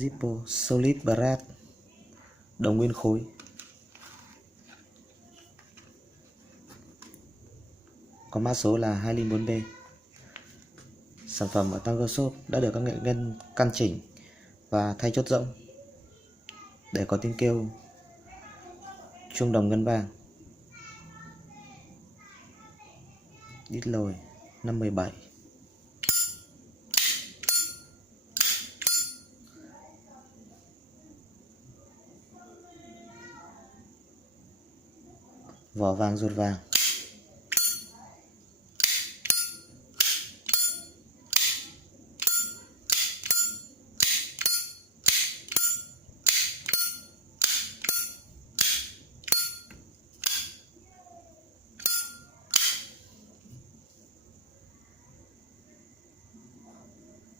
Zippo Solid Brass, đồng nguyên khối. Có mã số là 204B. Sản phẩm ở Tăng Shop đã được các nghệ nhân căn chỉnh và thay chốt rỗng để có tiếng kêu chuông đồng ngân vang. Đít lồi 517. Vỏ vàng ruột vàng.